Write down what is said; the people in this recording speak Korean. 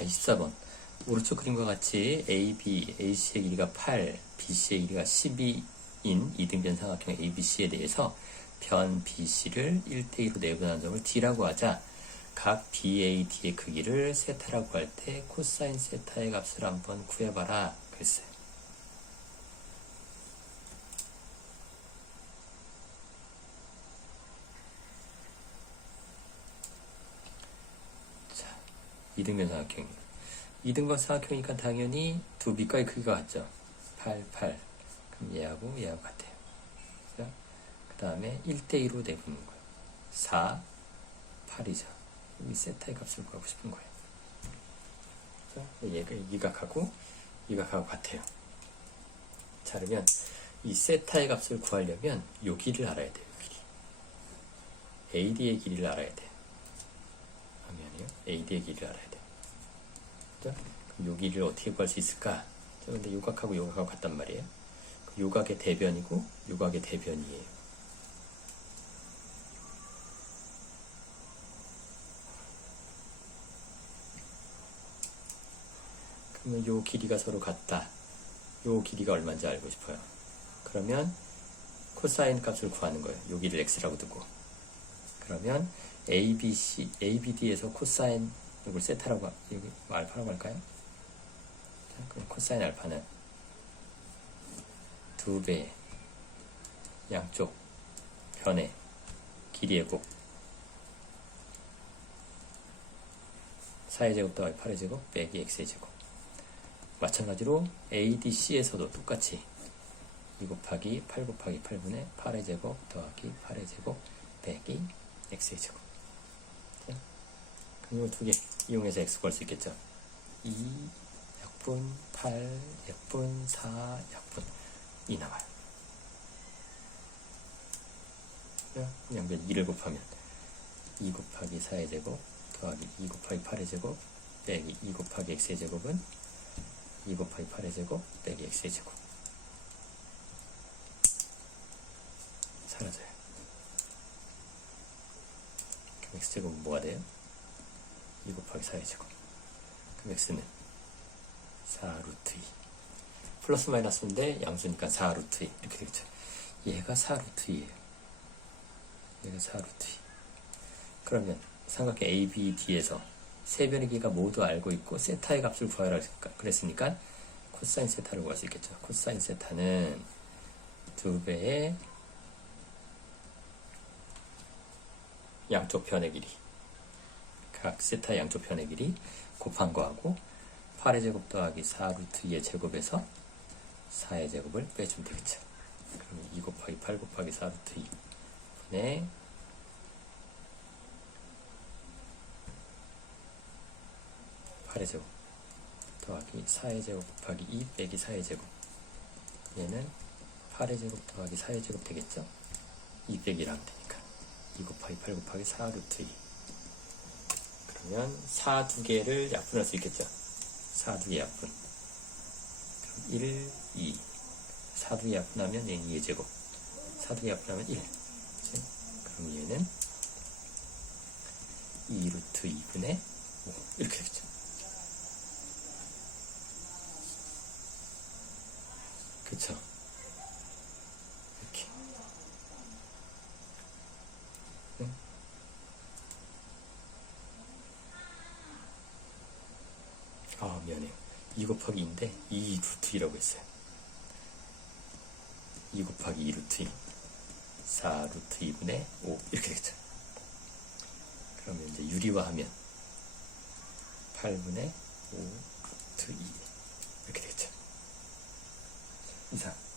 자, 24번. 오른쪽 그림과 같이 AB, AC의 길이가 8, BC의 길이가 12인 이등변 삼각형 ABC에 대해서 변 BC를 1대2로 내분하는 점을 D라고 하자 각 BAD의 크기를 세타라고 할 때 코사인 세타의 값을 한번 구해봐라 그랬어요. 2등변 사각형. 2등변 사각형이니까 당연히 두 밑과의 크기가 같죠. 8, 8. 그럼 얘하고 얘하고 같아요. 그렇죠? 그 다음에 1대2로 내보는 거예요. 4, 8이죠. 여기 세타의 값을 구하고 싶은 거예요. 그렇죠? 얘가 이각하고 이각하고 같아요. 자, 그러면 이 세타의 값을 구하려면 요 길이를 알아야 돼요. AD의 길이를 알아야 돼요. AD의 길이를 알아야 돼요. 자, 그럼 요 길이를 어떻게 구할 수 있을까? 자, 근데 요 각하고 요 각하고 같단 말이에요. 그 요 각의 대변이고 요 각의 대변이에요. 그러면 요 길이가 서로 같다. 요 길이가 얼마인지 알고 싶어요. 그러면 코사인 값을 구하는 거예요. 요 길이를 x라고 두고. 그러면 ABC, ABD에서 코사인 이걸 세타라고 하- 여기 뭐 알파라고 할까요? 자, 그럼 코사인 알파는 두 배 양쪽 변의 길이의 곱 4의 제곱 더하기 8의 제곱 빼기 x의 제곱 마찬가지로 ADC에서도 똑같이 2 곱하기 8 곱하기 8분의 8의 제곱 더하기 8의 제곱 빼기 x의 제곱 자, 그럼 이두개 이용해서 x 구할 수 있겠죠? 2 약분 8 약분 4 약분. 2 나와요. 자, 그냥 2를 곱하면 2 곱하기 4의 제곱 더하기 2 곱하기 8의 제곱 빼기 2 곱하기 x의 제곱은 2 곱하기 8의 제곱 빼기 x의 제곱. 사라져요. X제곱은 뭐가 돼요? 2 곱하기 4의 제곱 그럼 x는 4 루트 2 플러스 마이너스인데 양수니까 4 루트 2 이렇게 되겠죠. 얘가 4 루트 2예요. 얘가 4 루트 2 그러면 삼각형 ABD에서 세 변의 기가 모두 알고 있고 세타의 값을 구하라 그랬으니까- 코사인 세타를 구할 수 있겠죠. 코사인 세타는 두 배의 양쪽 편의 길이 각 세타 양쪽 편의 길이 곱한 거하고 8의 제곱 더하기 4 루트 2의 제곱에서 4의 제곱을 빼주면 되겠죠. 그러면 2 곱하기 8 곱하기 4 루트 2 분의 8의 제곱 더하기 4의 제곱 곱하기 2 빼기 4의 제곱 얘는 8의 제곱 더하기 4의 제곱 되겠죠? 2 빼기 1하면 되니까 2 곱하기 8 곱하기 4 루트 2 그러면 4 두 개를 약분할 수 있겠죠? 4 두 개 약분 그럼 1, 2 4 두 개 약분하면 얘는 2의 제곱 4 두 개 약분하면 1 그치? 그럼 얘는 2 루트 2분의 5 이렇게 되겠죠? 그쵸. 이렇게. 응? 아, 미안해요. 2 곱하기 2인데 2 루트 2라고 했어요. 2 곱하기 2 루트 2. 4 루트 2분의 5. 이렇게 되겠죠. 그러면 이제 유리화하면 8분의 5 루트 2. 이렇게 되겠죠. 이상.